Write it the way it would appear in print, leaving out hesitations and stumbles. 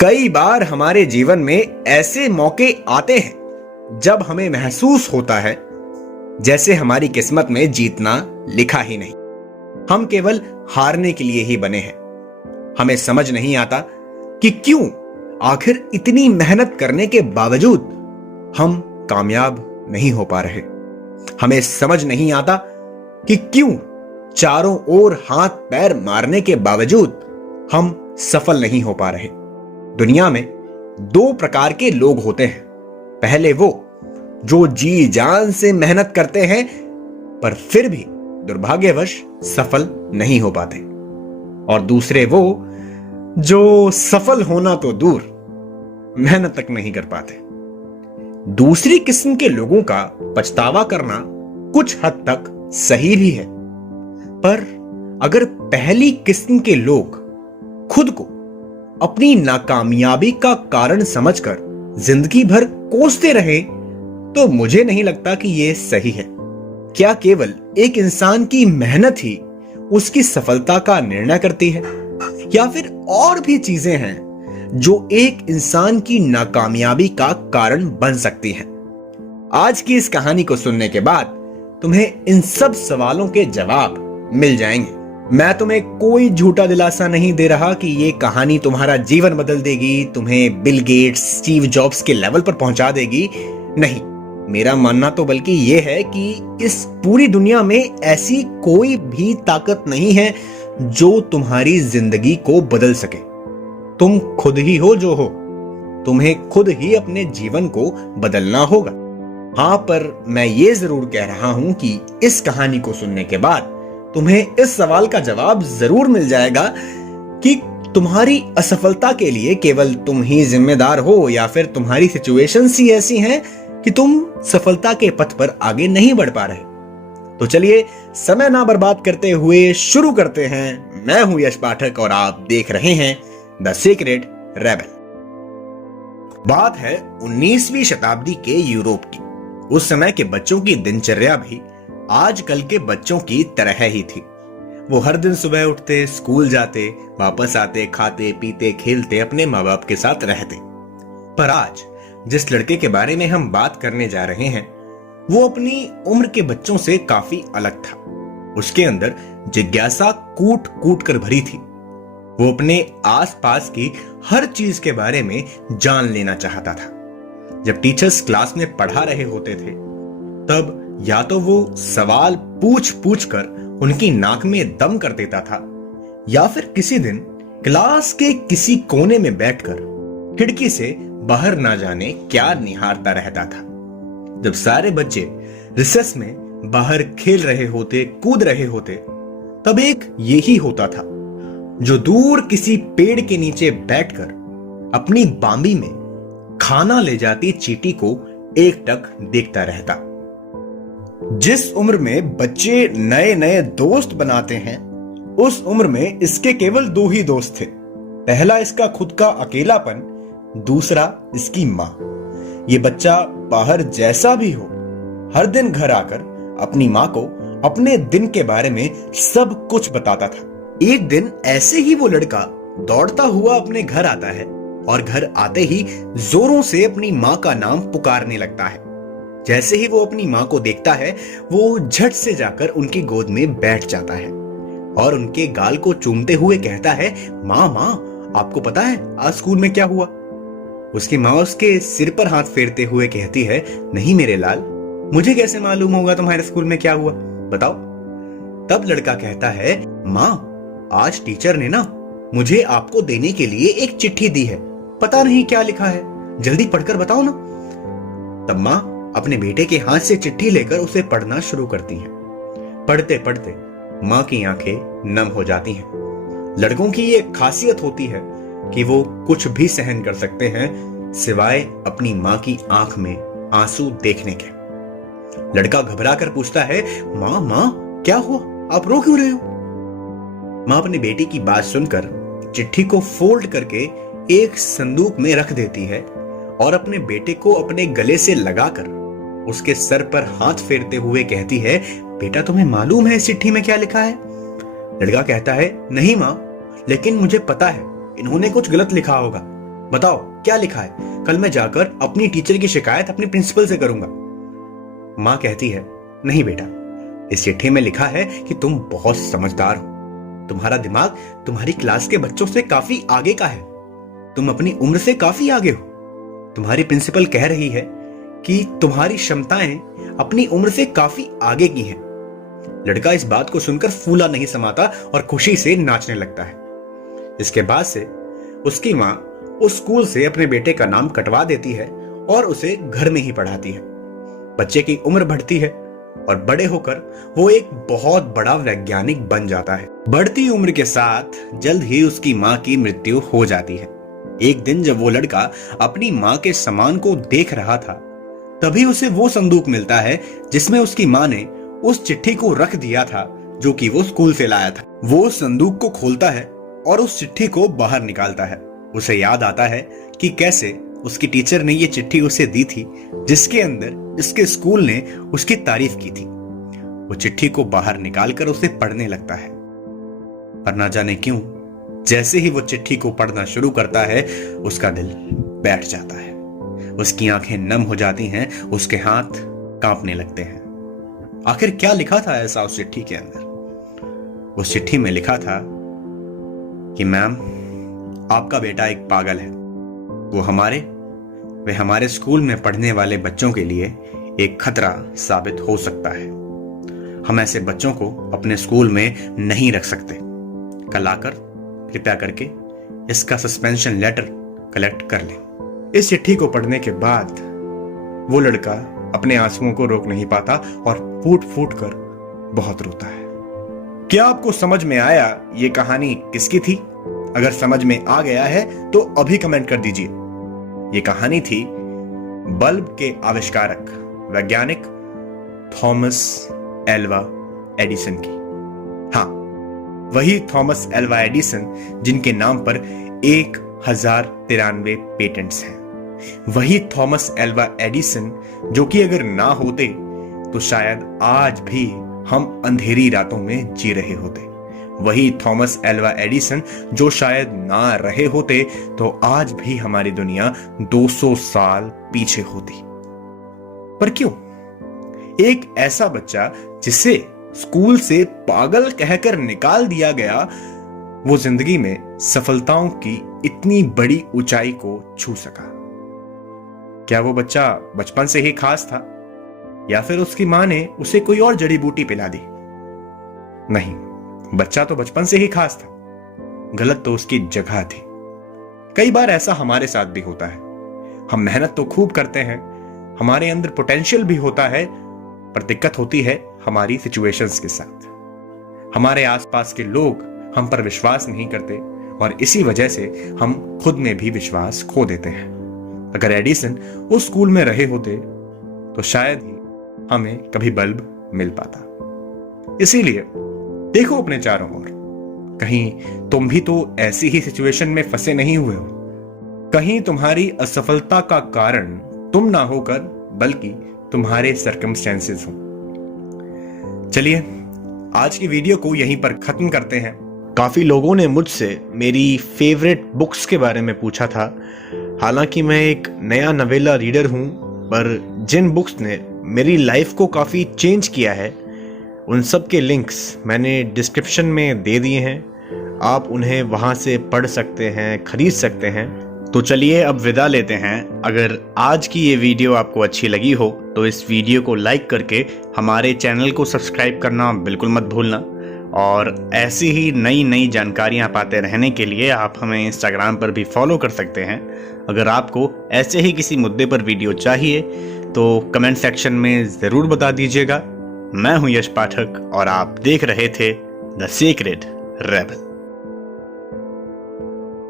कई बार हमारे जीवन में ऐसे मौके आते हैं जब हमें महसूस होता है जैसे हमारी किस्मत में जीतना लिखा ही नहीं। हम केवल हारने के लिए ही बने हैं। हमें समझ नहीं आता कि क्यों आखिर इतनी मेहनत करने के बावजूद हम कामयाब नहीं हो पा रहे। हमें समझ नहीं आता कि क्यों चारों ओर हाथ पैर मारने के बावजूद हम सफल नहीं हो पा रहे। दुनिया में दो प्रकार के लोग होते हैं। पहले वो जो जी जान से मेहनत करते हैं पर फिर भी दुर्भाग्यवश सफल नहीं हो पाते, और दूसरे वो जो सफल होना तो दूर मेहनत तक नहीं कर पाते। दूसरी किस्म के लोगों का पछतावा करना कुछ हद तक सही भी है, पर अगर पहली किस्म के लोग खुद को अपनी नाकामयाबी का कारण समझकर जिंदगी भर कोसते रहे तो मुझे नहीं लगता कि यह सही है। क्या केवल एक इंसान की मेहनत ही उसकी सफलता का निर्णय करती है, या फिर और भी चीजें हैं जो एक इंसान की नाकामयाबी का कारण बन सकती हैं? आज की इस कहानी को सुनने के बाद तुम्हें इन सब सवालों के जवाब मिल जाएंगे। मैं तुम्हें कोई झूठा दिलासा नहीं दे रहा कि ये कहानी तुम्हारा जीवन बदल देगी, तुम्हें बिल गेट्स, स्टीव जॉब्स के लेवल पर पहुंचा देगी। नहीं, मेरा मानना तो बल्कि ये है कि इस पूरी दुनिया में ऐसी कोई भी ताकत नहीं है जो तुम्हारी जिंदगी को बदल सके। तुम खुद ही हो जो हो। तुम्हें खुद ही अपने जीवन को बदलना होगा। हाँ, पर मैं ये जरूर कह रहा हूं कि इस कहानी को सुनने के बाद तुम्हें इस सवाल का जवाब जरूर मिल जाएगा कि तुम्हारी असफलता के लिए केवल तुम ही जिम्मेदार हो, या फिर तुम्हारी सिचुएशंस ही ऐसी हैं कि तुम सफलता के पथ पर आगे नहीं बढ़ पा रहे। तो चलिए समय ना बर्बाद करते हुए शुरू करते हैं। मैं हूं यश पाठक और आप देख रहे हैं द सीक्रेट रेबल। बात है 19वीं शताब्दी के यूरोप की। उस समय के बच्चों की दिनचर्या भी आजकल के बच्चों की तरह ही थी। वो हर दिन सुबह उठते, स्कूल जाते, वापस आते, खाते पीते खेलते, अपने माँ बाप के साथ रहते। पर आज जिस लड़के के बारे में हम बात करने जा रहे हैं वो अपनी उम्र के बच्चों से काफी अलग था। उसके अंदर जिज्ञासा कूट कूट कर भरी थी। वो अपने आसपास की हर चीज के बारे में जान लेना चाहता था। जब टीचर्स क्लास में पढ़ा रहे होते थे तब या तो वो सवाल पूछ पूछ कर उनकी नाक में दम कर देता था, या फिर किसी दिन क्लास के किसी कोने में बैठकर खिड़की से बाहर ना जाने क्या निहारता रहता था। जब सारे बच्चे रिसेस में बाहर खेल रहे होते, कूद रहे होते, तब एक यही होता था जो दूर किसी पेड़ के नीचे बैठकर अपनी बांबी में खाना ले जाती चींटी को एकटक देखता रहता। जिस उम्र में बच्चे नए नए दोस्त बनाते हैं उस उम्र में इसके केवल दो ही दोस्त थे। पहला इसका खुद का अकेलापन, दूसरा इसकी मां। ये बच्चा बाहर जैसा भी हो हर दिन घर आकर अपनी मां को अपने दिन के बारे में सब कुछ बताता था। एक दिन ऐसे ही वो लड़का दौड़ता हुआ अपने घर आता है और घर आते ही जोरों से अपनी मां का नाम पुकारने लगता है। जैसे ही वो अपनी मां को देखता है वो झट से जाकर उनकी गोद में बैठ जाता है और उनके गाल को चूमते हुए कहता है, मां मां, आपको पता है आज स्कूल में क्या हुआ? उसकी मां उसके सिर पर हाथ फेरते हुए कहती है, नहीं मेरे लाल, मुझे कैसे मालूम होगा तुम्हारे स्कूल में क्या हुआ, बताओ। तब लड़का कहता है, मां, आज टीचर ने ना मुझे आपको देने के लिए एक चिट्ठी दी है, पता नहीं क्या लिखा है, जल्दी पढ़कर बताओ ना। तब मां अपने बेटे के हाथ से चिट्ठी लेकर उसे पढ़ना शुरू करती हैं। पढ़ते पढ़ते मां की आंखें नम हो जाती हैं। लड़कों की ये खासियत होती है कि वो कुछ भी सहन कर सकते हैं सिवाय अपनी मां की आंख में आंसू देखने के। लड़का घबरा कर पूछता है, मां मां क्या हुआ, आप रो क्यों रहे हो? मां अपनी बेटी की बात सुनकर चिट्ठी को फोल्ड करके एक संदूक में रख देती है और अपने बेटे को अपने गले से लगाकर उसके सर पर हाथ फेरते हुए कहती है, बेटा तुम्हें मालूम है इस चिट्ठी में क्या लिखा है? लड़का कहता है, नहीं मां, लेकिन मुझे पता है इन्होंने कुछ गलत लिखा होगा। बताओ क्या लिखा है, कल मैं जाकर अपनी टीचर की शिकायत अपने प्रिंसिपल से करूंगा। मां कहती है, नहीं बेटा, इस चिट्ठी में लिखा है कि तुम बहुत समझदार हो, तुम्हारा दिमाग तुम्हारी क्लास के बच्चों से काफी आगे का है, तुम अपनी उम्र से काफी आगे हो। तुम्हारी प्रिंसिपल कह रही है कि तुम्हारी क्षमताएं अपनी उम्र से काफी आगे की हैं। लड़का इस बात को सुनकर फूला नहीं समाता और खुशी से नाचने लगता है। इसके बाद से उसकी मां उस स्कूल से अपने बेटे का नाम कटवा देती है और उसे घर में ही पढ़ाती है। बच्चे की उम्र बढ़ती है और बड़े होकर वो एक बहुत बड़ा वैज्ञानिक बन जाता है। बढ़ती उम्र के साथ जल्द ही उसकी मां की मृत्यु हो जाती है। एक दिन जब वो लड़का अपनी मां के सामान को देख रहा था, तभी उसे वो संदूक मिलता है जिसमें उसकी मां ने उस चिट्ठी को रख दिया था जो कि वो स्कूल से लाया था। वो संदूक को खोलता है और उस चिट्ठी को बाहर निकालता है। उसे याद आता है कि कैसे उसकी टीचर ने ये चिट्ठी उसे दी थी जिसके अंदर इसके स्कूल ने उसकी तारीफ की थी। वो चिट्ठी को बाहर निकालकर उसे पढ़ने लगता है, पर ना जाने क्यों जैसे ही वो चिट्ठी को पढ़ना शुरू करता है उसका दिल बैठ जाता है। उसकी आंखें नम हो जाती हैं, उसके हाथ कांपने लगते हैं। आखिर क्या लिखा था ऐसा उस चिट्ठी के अंदर? उस चिट्ठी में लिखा था कि मैम, आपका बेटा एक पागल है। वे हमारे स्कूल में पढ़ने वाले बच्चों के लिए एक खतरा साबित हो सकता है। हम ऐसे बच्चों को अपने स्कूल में नहीं रख सकते। कल आकर कृपया करके इसका सस्पेंशन लेटर कलेक्ट कर लें। इस चिट्ठी को पढ़ने के बाद वो लड़का अपने आंसुओं को रोक नहीं पाता और फूट फूट कर बहुत रोता है। क्या आपको समझ में आया ये कहानी किसकी थी? अगर समझ में आ गया है तो अभी कमेंट कर दीजिए। ये कहानी थी बल्ब के आविष्कारक वैज्ञानिक थॉमस एल्वा एडिसन की। हाँ, वही थॉमस एल्वा एडिसन जिनके नाम पर 1093 पेटेंट्स हैं। वही थॉमस एल्वा एडिसन जो कि अगर ना होते तो शायद आज भी हम अंधेरी रातों में जी रहे होते। वही थॉमस एल्वा एडिसन जो शायद ना रहे होते तो आज भी हमारी दुनिया 200 साल पीछे होती। पर क्यों? एक ऐसा बच्चा जिसे स्कूल से पागल कहकर निकाल दिया गया, वो जिंदगी में सफलताओं की इतनी बड़ी ऊंचाई को छू सका। क्या वो बच्चा बचपन से ही खास था या फिर उसकी मां ने उसे कोई और जड़ी बूटी पिला दी? नहीं, बच्चा तो बचपन से ही खास था, गलत तो उसकी जगह थी। कई बार ऐसा हमारे साथ भी होता है। हम मेहनत तो खूब करते हैं, हमारे अंदर पोटेंशियल भी होता है, पर दिक्कत होती है हमारी सिचुएशंस के साथ। हमारे आसपास के लोग हम पर विश्वास नहीं करते और इसी वजह से हम खुद में भी विश्वास खो देते हैं। अगर एडिसन उस स्कूल में रहे होते तो शायद ही हमें कभी बल्ब मिल पाता। इसीलिए देखो अपने चारों ओर, कहीं तुम भी तो ऐसी ही सिचुएशन में फंसे नहीं हुए हो। कहीं तुम्हारी असफलता का कारण तुम ना होकर बल्कि तुम्हारे सर्कमस्टेंसेस हो। चलिए आज की वीडियो को यहीं पर खत्म करते हैं। काफी लोगों ने मुझसे मेरी फेवरेट बुक्स के बारे में पूछा था। हालांकि मैं एक नया नवेला रीडर हूं, पर जिन बुक्स ने मेरी लाइफ को काफी चेंज किया है उन सब के लिंक्स मैंने डिस्क्रिप्शन में दे दिए हैं। आप उन्हें वहां से पढ़ सकते हैं, खरीद सकते हैं। तो चलिए अब विदा लेते हैं। अगर आज की ये वीडियो आपको अच्छी लगी हो तो इस वीडियो को लाइक करके हमारे चैनल को सब्सक्राइब करना बिल्कुल मत भूलना। और ऐसी ही नई नई जानकारियां पाते रहने के लिए आप हमें इंस्टाग्राम पर भी फॉलो कर सकते हैं। अगर आपको ऐसे ही किसी मुद्दे पर वीडियो चाहिए तो कमेंट सेक्शन में ज़रूर बता दीजिएगा। मैं हूं यश पाठक और आप देख रहे थे द सीक्रेट रेबल।